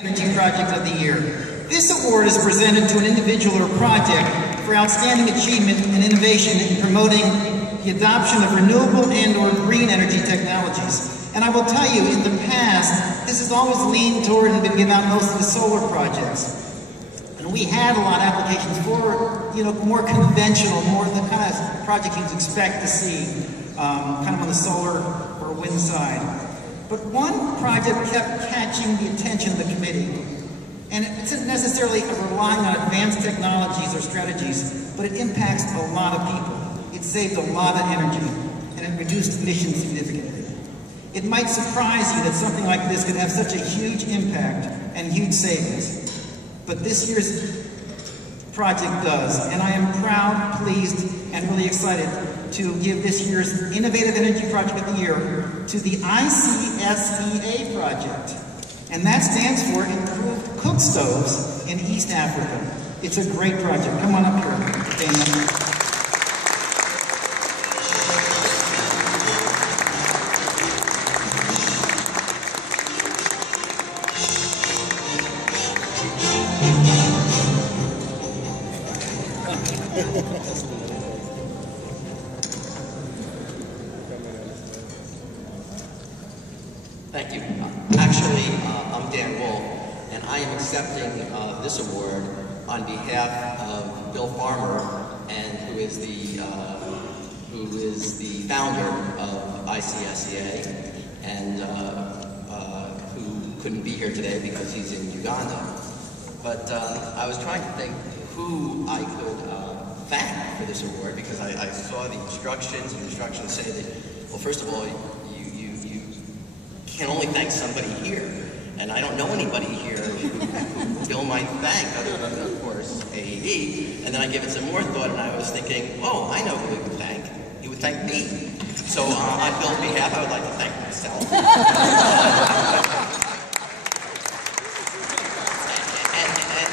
Energy Project of the Year. This award is presented to an individual or project for outstanding achievement and innovation in promoting the adoption of renewable and/or green energy technologies. And I will tell you, in the past, this has always leaned toward and been given out most of the solar projects. And we had a lot of applications for, more conventional, more the kind of project you'd expect to see, kind of on the solar or wind side. But one project kept catching the attention of the committee. And it isn't necessarily relying on advanced technologies or strategies, but it impacts a lot of people. It saved a lot of energy, and it reduced emissions significantly. It might surprise you that something like this could have such a huge impact and huge savings. But this year's project does, and I am proud, pleased, and really excited to give this year's Innovative Energy Project of the Year to the ICSEA project. And that stands for Improved Cook Stoves in East Africa. It's a great project. Come on up here, Dana. Thank you. Actually, I'm Dan Wool, and I am accepting this award on behalf of Bill Farmer, and who is the founder of ICSEA, and who couldn't be here today because he's in Uganda. But I was trying to think who I could thank for this award, because I saw the instructions, and the instructions say that, well, first of all, can only thank somebody here, and I don't know anybody here who Bill might thank, other than, of course, AEE. And then I gave it some more thought, and I was thinking, oh, I know who he would thank. He would thank me. So on Bill's behalf, I would like to thank myself.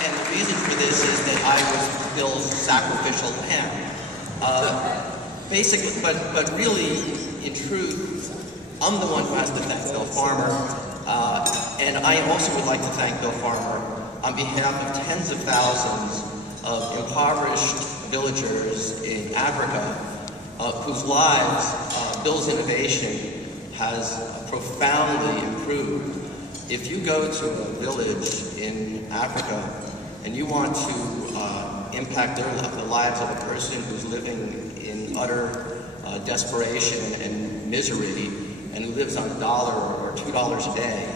and the reason for this is that I was Bill's sacrificial lamb. Basically, but really, in truth, I'm the one who has to thank Bill Farmer, and I also would like to thank Bill Farmer on behalf of tens of thousands of impoverished villagers in Africa whose lives Bill's innovation has profoundly improved. If you go to a village in Africa and you want to impact the lives of a person who's living in utter desperation and misery, and who lives on $1 or $2 a day,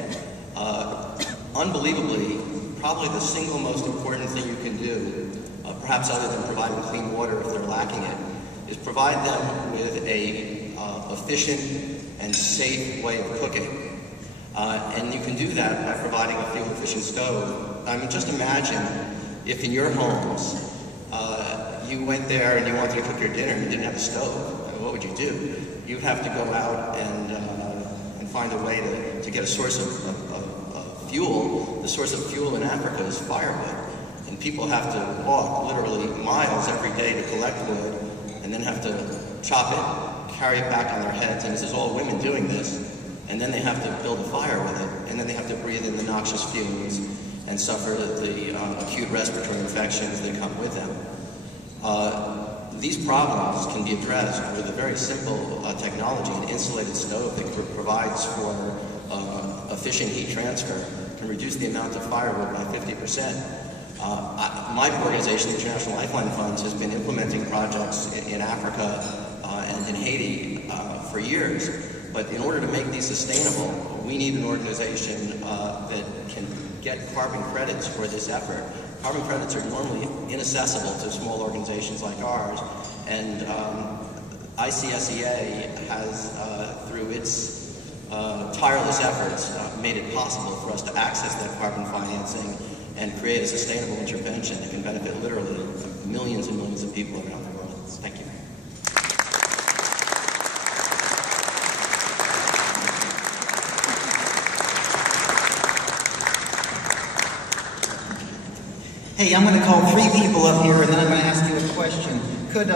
unbelievably, probably the single most important thing you can do, perhaps other than providing clean water if they're lacking it, is provide them with a efficient and safe way of cooking. And you can do that by providing a fuel-efficient stove. I mean, just imagine if in your homes, you went there and you wanted to cook your dinner and you didn't have a stove. I mean, what would you do? You'd have to go out and find a way to get a source of fuel. The source of fuel in Africa is firewood. And people have to walk literally miles every day to collect wood, and then have to chop it, carry it back on their heads, and this is all women doing this. And then they have to build a fire with it, and then they have to breathe in the noxious fumes and suffer the acute respiratory infections that come with them. These problems can be addressed with a very simple technology, an insulated stove that provides for efficient heat transfer, can reduce the amount of firewood by 50%. My organization, the International Lifeline Fund, has been implementing projects in Africa and in Haiti for years. But in order to make these sustainable, we need an organization that can get carbon credits for this effort. Carbon credits are normally inaccessible to small organizations like ours, and ICSEA has, through its tireless efforts, made it possible for us to access that carbon financing and create a sustainable intervention that can benefit literally millions and millions of people around the world. Thank you. Hey, I'm going to call 3 people up here, and then I'm going to ask you a question. Could